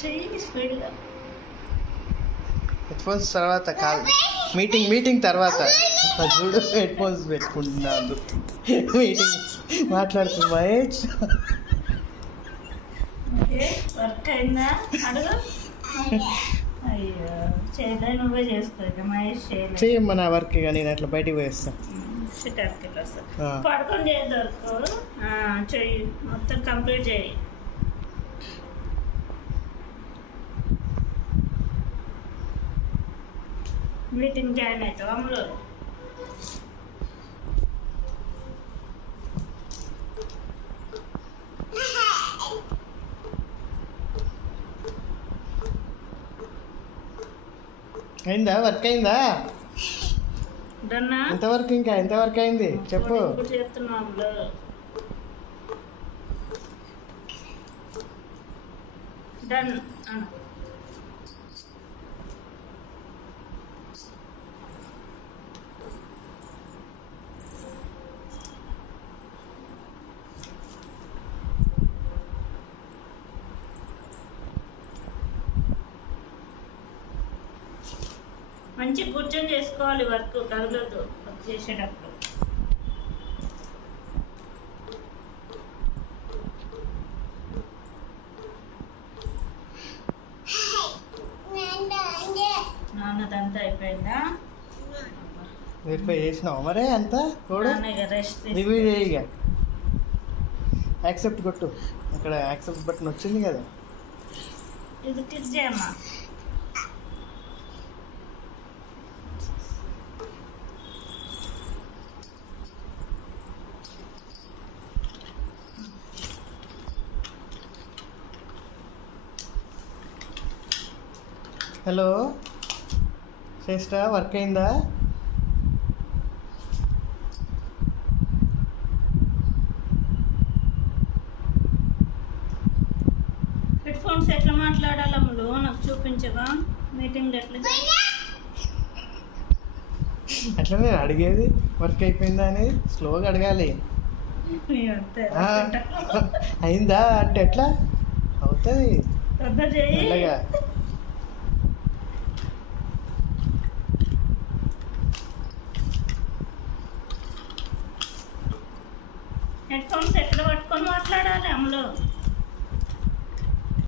చెయ్యి స్పీడ్గా. Head phones తర్వాత కాదు, మీటింగ్ తర్వాత చూడు. హెడ్ ఫోన్స్ పెట్టుకుంటున్నాను, మీటింగ్ మాట్లాడుతుంది మహేష్. వర్క్ అయిందా అడుగు. అయ్యో చేయలే, నువ్వే చేసుకో. మహేష్ చెయ్యమ్మా నా వర్క్. ఇక నేను అట్లా బయటికి పోయేస్తాను. పడుకొని చేయదు వర్క్. చెయ్యి మొత్తం కంప్లీట్ చేయి. మీటింగ్ జాయిన్ అవుతావు అమ్ములు. అయిందా? వర్క్ అయిందా? డన్నా? ఎంతవరకు? ఇంకా ఎంతవరకు అయింది చెప్పు. చేస్తున్నాం. డన్. మంచిగా కూర్చొని చేసుకోవాలి వర్క్, కదలదు వర్క్ చేసేటప్పుడు. నాన్నదంతా అయిపోయిందా? వెరిఫై చేసినావు మరే అంతా కూడా? రెస్ట్ రివ్యూ చేయగా యాక్సెప్ట్ కొట్టు. అక్కడ యాక్సెప్ట్ బటన్ వచ్చింది కదా, ఇది క్లిక్ చేయమ్మా. హలో శ్రేష్ట, వర్క్ అయిందా? హెడ్ ఫోన్స్ ఎట్లా మాట్లాడాలమ్ములు నాకు చూపించవా? మీటింగ్ ఎట్లా? అట్లా నేను అడిగేది వర్క్ అయిపోయిందా అనేది స్లోగా అడగాలి. అయిందా అంటే ఎట్లా అవుతుంది? పెద్ద చేయి.